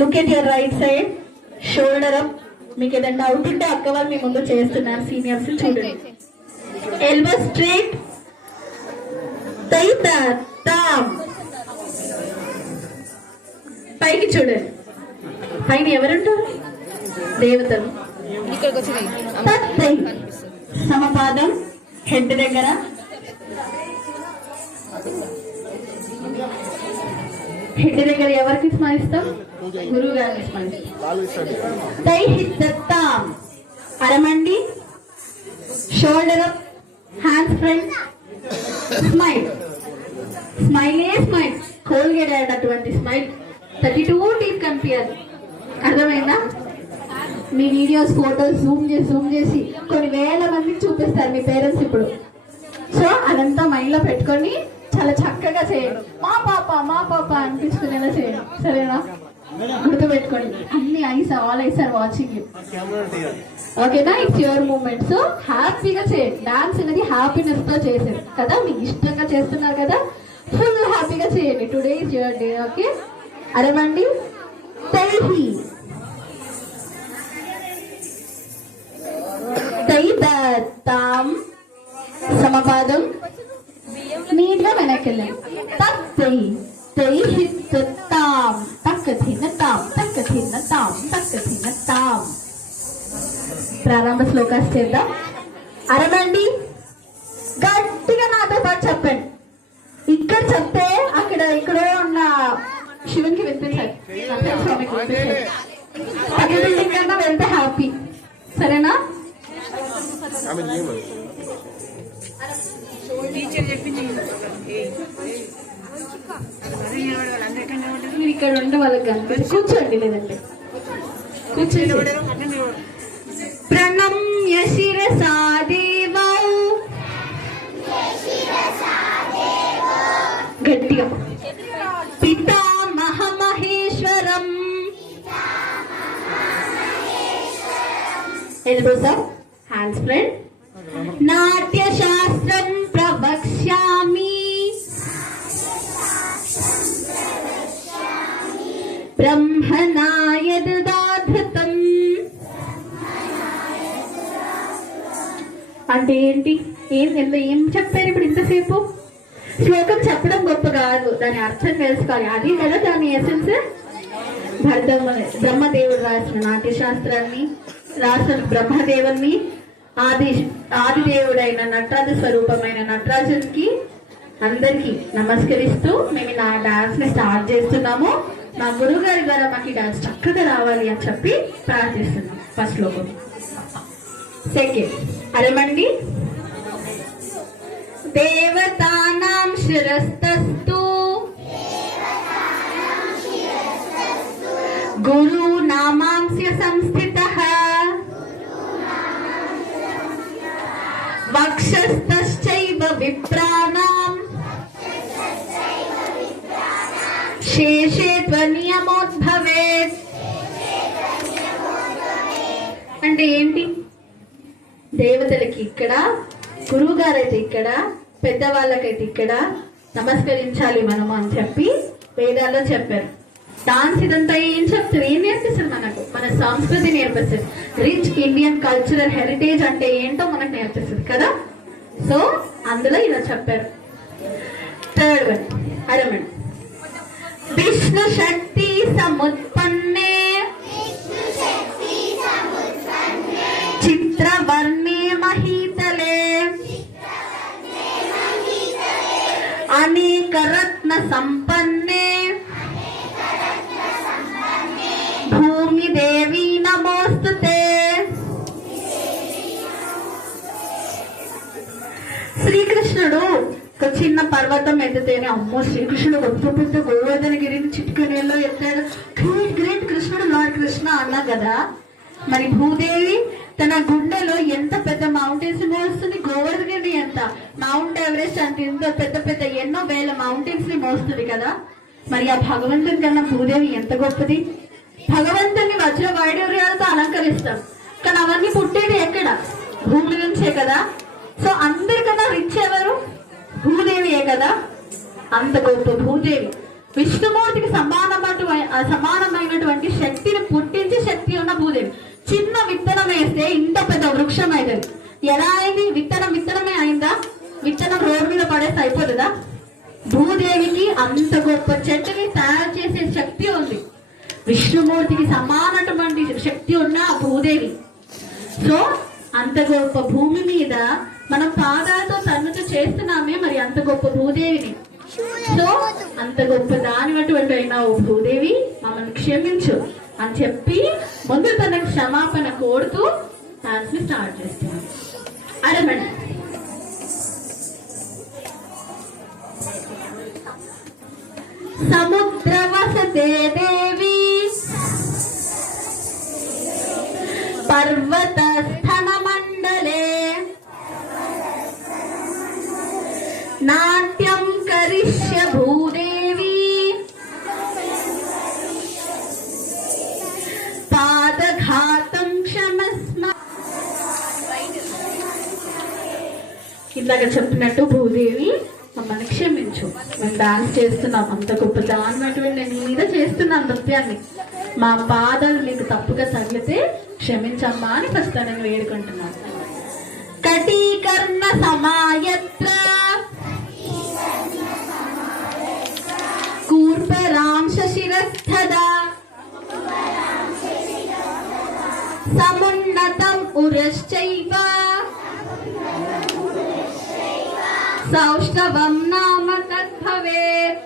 Look at your right side, shoulder up. మీకు ఏదైనా doubt ఉంటే అక్క వాళ్ళు మీ ముందు చేస్తున్నారు, సీనియర్స్ చూడండి. ఎల్బో స్ట్రైట్, తామ్ పైకి చూడండి. పైన ఎవరుంటారు? దేవతలు. సమపాదం హెడ్ దగ్గర, హెడ్ దగ్గర ఎవరికి స్మరిస్తాం? గురువు గారిని స్మరిస్తాం. అరమండి, shoulder up, hands front, smile. స్మైలే స్మైల్, కోల్గేట్ అటువంటి స్మైల్. 32 టీత్ కనిపించాలి. అర్థమైందా? మీ వీడియోస్ ఫోటోస్ జూమ్ చేసి కొన్ని వేల మందికి చూపిస్తారు మీ పేరెంట్స్ ఇప్పుడు. సో అదంతా మైండ్ లో పెట్టుకొని చాలా చక్కగా చేయండి. మా పాప అనిపించుకునేలా చేయండి, సరేనా? గుర్తు పెట్టుకోండి, అన్ని all eyes are watching you. ఓకేనా? It's your moment. సో హ్యాపీగా చేయండి. డాన్స్ అనేది హ్యాపీనెస్ తో చేసేది కదా, మీకు ఇష్టంగా చేస్తున్నారు కదా, ఫుల్ హ్యాపీగా చేయండి. Today is your day. Okay? అరమండి, తైహి తామ్, సమపాదం నీట్ గా వెనక్కి వెళ్ళండి. తామ్, తక్కథిన తామ్, తక్కథిన తామ్, తక్కథిన తామ్. ప్రారంభ శ్లోకాస్ చేద్దాం. అరమండి, గట్టిగా నాతో పాటు చెప్పండి. ఇక్కడ చెప్తే ఇక్కడ ఉన్న శివునికి వినిపించాలి, స్వామికి వినిపించాలి. పక్క బిల్డింగ్ కన్నా వెళ్తే హ్యాపీ, సరేనా? మీరు ఇక్కడ ఉండే వాళ్ళకి కనిపిస్తుంది. కూర్చోండి, లేదంటే కూర్చోండి. ప్రణమ్య శిరసా దేవా, గట్టిగా. పితామహ Maheshwaram, elbows up, hands front. నాట్య శాస్త్రం ప్రవక్ష్యామి, బ్రహ్మణాయ దదాధృతం. అంటే ఏంటి? ఏం చెప్పారు ఇప్పుడు ఇంతసేపు? శ్లోకం చెప్పడం గొప్ప కాదు, దాని అర్థం తెలుసుకోవాలి. అది కదా దాని ఎసెన్స్. బ్రహ్మదేవుడు రాసిన నాట్యశాస్త్రాన్ని రాసిన బ్రహ్మదేవుని, ఆదిదేవుడైన నటరాజ స్వరూపమైన నటరాజుకి అందరికి నమస్కరిస్తూ మేము నా డాన్స్ ని స్టార్ట్ చేస్తున్నాము. మా గురువు గారి ద్వారా మాకు ఈ డాన్స్ చక్కగా రావాలి అని చెప్పి ప్రార్థిస్తున్నాం. ఫస్ట్ శ్లోకం. సెకండ్, అరమండి, దేవతానాం శిరస్తస్తు గురు నామాంస్య సంస్థితః వక్షస్తశ్చైవ విప్రాణాం శేషే త్వనియమోద్భవేత్. అంటే ఏంటి? దేవతలకి ఇక్కడ, గురువు గారైతే ఇక్కడ, పెద్దవాళ్ళకైతే ఇక్కడ నమస్కరించాలి మనము అని చెప్పి వేదాల్లో చెప్పారు. డాన్స్ ఇదంతా ఏం చెప్తారు? ఏం నేర్పిస్తారు మనకు? మన సంస్కృతి నేర్పిస్తుంది. రిచ్ ఇండియన్ కల్చరల్ హెరిటేజ్ అంటే ఏంటో మనకు నేర్పిస్తుంది కదా. సో అందులో ఇలా చెప్పారు. థర్డ్ వన్, అరమణ్. విష్ణు శక్తి సముత్పన్నే చిత్రవర్ణే మహీతలే అనేక రత్న సంపన్నే భూమి దేవి నమోస్తుతే. శ్రీకృష్ణుడు ఒక చిన్న పర్వతం ఎత్తితేనే అమ్మో శ్రీకృష్ణుడు గొప్ప పెద్ద గోవర్ధనగిరిని చిటికనేలో ఎత్తాడు. గ్రేట్ గ్రేట్ కృష్ణుడు, లార్డ్ కృష్ణ అన్నా కదా. మరి భూదేవి తన గుండెలో ఎంత పెద్ద మౌంటైన్స్ మోస్తుంది. గోవర్ధనగిరి ఎంత, మౌంట్ ఎవరెస్ట్ అంటే ఎంత పెద్ద పెద్ద ఎన్నో వేల మౌంటైన్స్ ని మోస్తుంది కదా. మరి ఆ భగవంతుని కన్నా భూదేవి ఎంత గొప్పది. భగవంతుని వజ్ర వైడూర్యాలతో అలంకరిస్తాం, కానీ అవన్నీ పుట్టేది ఎక్కడ? భూమి నుంచే కదా. సో అందరికన్నా రిచ్ ఎవరు? భూదేవియే కదా. అంత గొప్ప భూదేవి విష్ణుమూర్తికి సమానమైనటువంటి శక్తిని పుట్టించి శక్తి ఉన్న భూదేవి. చిన్న విత్తనం వేస్తే ఇంత పెద్ద వృక్షం అవుతుంది. ఎలా అయింది? విత్తనమే అయిందా? విత్తనం రోడ్డు మీద పడేస్తే అయిపోతుందా? భూదేవికి అంత గొప్ప చెట్టుని తయారు చేసే శక్తి ఉంది. విష్ణుమూర్తికి సమానటువంటి శక్తి ఉన్న భూదేవి. సో అంత గొప్ప భూమి మీద మనం పాదాలతో తన్నుతూ చేస్తున్నామే, మరి అంత గొప్ప భూదేవిని. సో అంత గొప్ప దానిటువంటి అయినా ఓ భూదేవి మమ్మల్ని క్షమించు అని చెప్పి ముందు తనకు క్షమాపణ కోరుతూ డాన్స్ ని స్టార్ట్ చేస్తున్నాం. అడమండి. సముద్రవసతే దేవి పర్వత స్థన మండలే నాట్యం కరిష్య భూదేవి పాదఘాతం క్షమస్మ. ఇందాక చెప్పినట్టు భూదేవి మమ్మల్ని క్షమించు, మేము డాన్స్ చేస్తున్నాం, అంత గొప్ప దానటువంటి నేను మీద చేస్తున్నాం నృత్యాన్ని, మా పాదాలు మీకు తప్పుగా తగిలితే క్షమించమ్మా అని ఫస్ట్ నేను వేడుకుంటున్నాను. కటీకర్ణ సమాయత్ర కూర్పరాంశ శిరస్థదా సమున్నతం ఉరశ్చైవ సౌష్ఠవం నామ తద్భవేత్.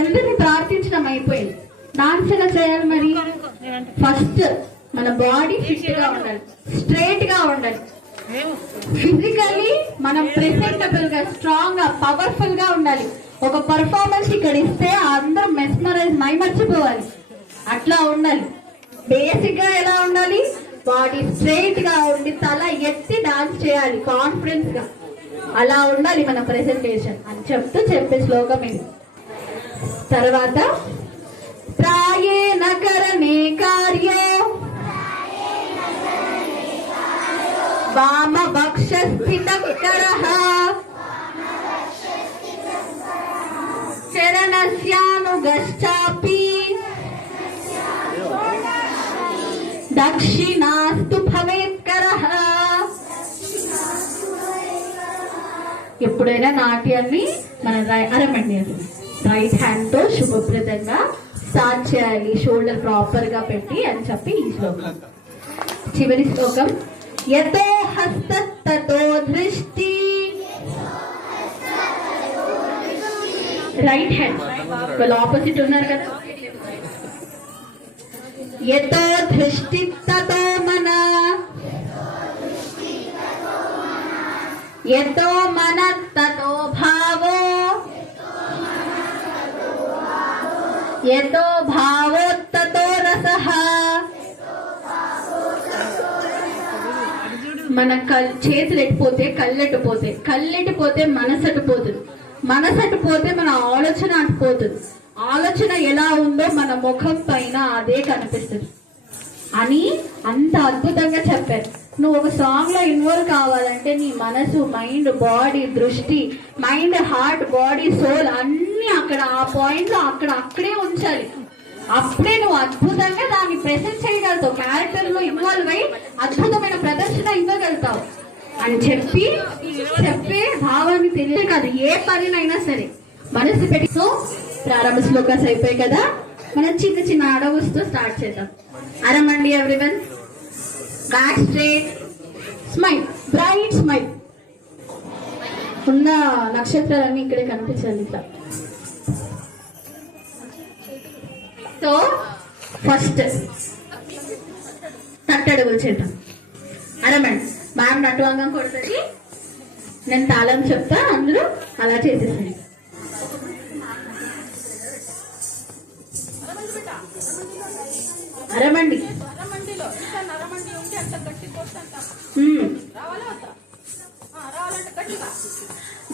అందరినీ ప్రార్థించడం అయిపోయింది. డాన్స్ ఎలా చేయాలి మరి? ఫస్ట్ మన బాడీ ఫిట్ గా ఉండాలి, స్ట్రైట్ గా ఉండాలి. ఫిజికల్లీ మనం ప్రెసెంటబుల్ గా, స్ట్రాంగ్ గా, పవర్ఫుల్ గా ఉండాలి. ఒక పర్ఫార్మెన్స్ ఇక్కడ ఇస్తే అందరూ మెస్మరైజ్ మైమర్చిపోవాలి, అట్లా ఉండాలి. బేసిక్ గా ఎలా ఉండాలి? బాడీ స్ట్రైట్ గా ఉండి తల ఎత్తి డాన్స్ చేయాలి కాన్ఫిడెన్స్ గా. అలా ఉండాలి మన ప్రెసెంటేషన్ అని చెప్తూ చెప్పే శ్లోకం ఇది. తర్వాత ప్రాయేణ కరణే కార్యో వామవక్ష స్థితకరః చరణస్యానుగశ్చాపి దక్షిణాస్తు భవేత్కరః. ఎప్పుడైనా నాట్యాన్ని మన అరమండి రైట్ హ్యాండ్ తో శుభప్రదంగా స్టార్ట్ చేయాలి, షోల్డర్ ప్రాపర్ గా పెట్టి అని చెప్పి ఈ శ్లోకం. చివరి శ్లోకం యతో హస్తతో దృష్టి. రైట్ హ్యాండ్ వాళ్ళు ఆపోజిట్ ఉన్నారు కదా. యతో దృష్టి తతో మన, యతో మన తతో భావో, యతో భావో తతో రసః. మన చేతులు ఎట్టిపోతే కళ్ళెట్టిపోతే, కళ్ళెట్టిపోతే మనసెట్టిపోతుంది, మనసెట్టిపోతే మన ఆలోచన అట్టిపోతుంది, ఆలోచన ఎలా ఉందో మన ముఖం పైన అదే కనిపిస్తుంది అని అంత అద్భుతంగా చెప్పారు. నువ్వు ఒక సాంగ్ లో ఇన్వాల్వ్ కావాలంటే నీ మనసు, మైండ్, బాడీ, దృష్టి, మైండ్, హార్ట్, బాడీ, సోల్ అన్ని అక్కడ ఆ పాయింట్ లో అక్కడే ఉంచాలి. అప్పుడే నువ్వు అద్భుతంగా దాన్ని ప్రెజెంట్ చేయగలుగుతావు, క్యారెక్టర్ లో ఇన్వాల్వ్ అయ్యి అద్భుతమైన ప్రదర్శన ఇవ్వగలుగుతావు అని చెప్పే భావాన్ని తెలియదు కాదు. ఏ పనినైనా సరే మనసు పెట్టి. సో ప్రారంభ శ్లోకాస్ అయిపోయాయి కదా, మనం చిన్న చిన్న అడవులతో స్టార్ట్ చేద్దాం. అరమండి everyone, back straight, smile, bright smile. ఉన్న నక్షత్రాలన్నీ ఇక్కడే కనిపించాలి ఇట్లా. సో ఫస్ట్ తట్టడుగులు చేద్దాం. అరమండి మ్యామ్ నటువంగం కొడుతుంది, నేను తాళం చెప్తా, అందరూ అలా చేసేసాను. అరమండి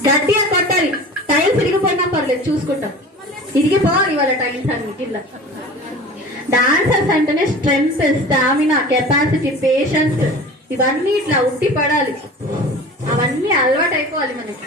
గట్టిగా కొట్టాలి. టైల్స్ ఇరిగిపోయినా పర్లేదు, చూసుకుంటాం. ఇరిగిపోవాలి ఇవాళ టైల్స్ అన్ని కింద. డాన్సర్స్ అంటేనే స్ట్రెంగ్త్, స్టామినా, కెపాసిటీ, పేషెన్స్ ఇవన్నీ ఇట్లా ఉట్టి పడాలి. అవన్నీ అలవాటు అయిపోవాలి మనకి.